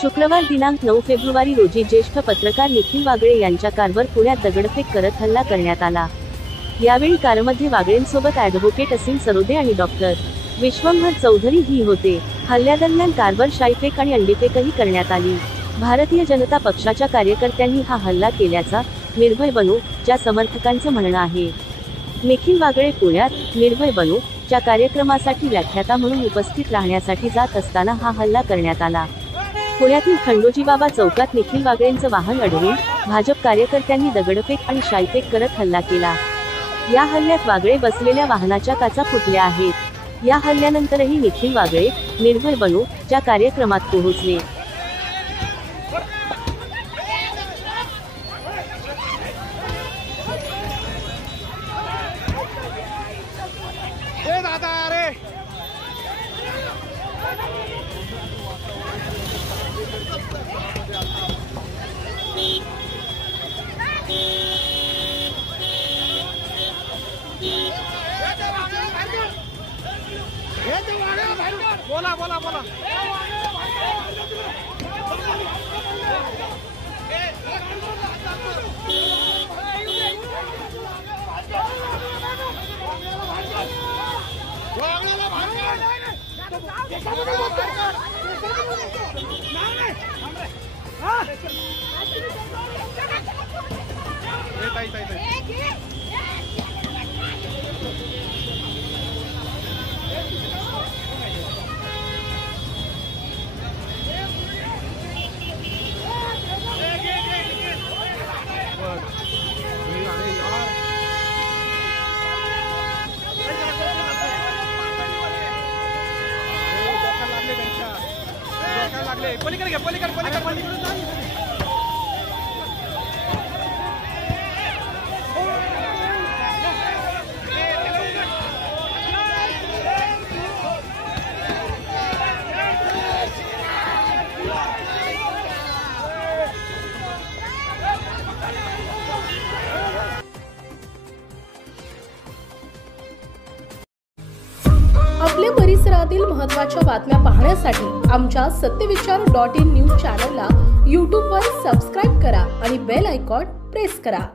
शुक्रवार दिनांक 9 फेब्रुवारी रोजी ज्येष्ठ पत्रकार निखिल वागळे यांच्या कारवर पुण्यात दगडफेक करत हल्ला करण्यात आला। यावेळी कारमध्ये वागळेंसोबत ॲडव्होकेट असीम सरोदे आणि डॉक्टर विश्वंभर चौधरी ही होते। हल्ल्यादरम्यान कारवर शाईफेक आणि अंडीफेकही करण्यात आली। भारतीय जनता पक्षाच्या कार्यकर्त्यांनी हा हल्ला केल्याचा निर्भय बनू च्या समर्थकांचं म्हणणं आहे। निखिल वागळे पुण्यात निर्भय बनू च्या कार्यक्रमासाठी व्याख्याता म्हणून उपस्थित राहण्यासाठी जात असताना हा हल्ला करण्यात आला। पुण्यातील खंडोजीबाबा चौकात निखिल वागळेंचं वाहन अडवून भाजप कार्यकर्त्यांनी दगडफेक आणि शाईफेक करत हल्ला केला। या हल्ल्यात वागळे बसलेल्या वाहनाच्या काचा फुटल्या आहेत। या हल्ल्यानंतरही निखिल वागळे निर्भय बनू च्या कार्यक्रमात पोहोचले। बोला बोला बोला पलीकडे घ्या पलीकडे आपल्या परिसरातील महत्त्वाच्या बातम्या पाहण्यासाठी आमच्या सत्यविचार.in न्यूज चॅनलला YouTube वर सबस्क्राइब करा आणि बेल आयकॉन प्रेस करा।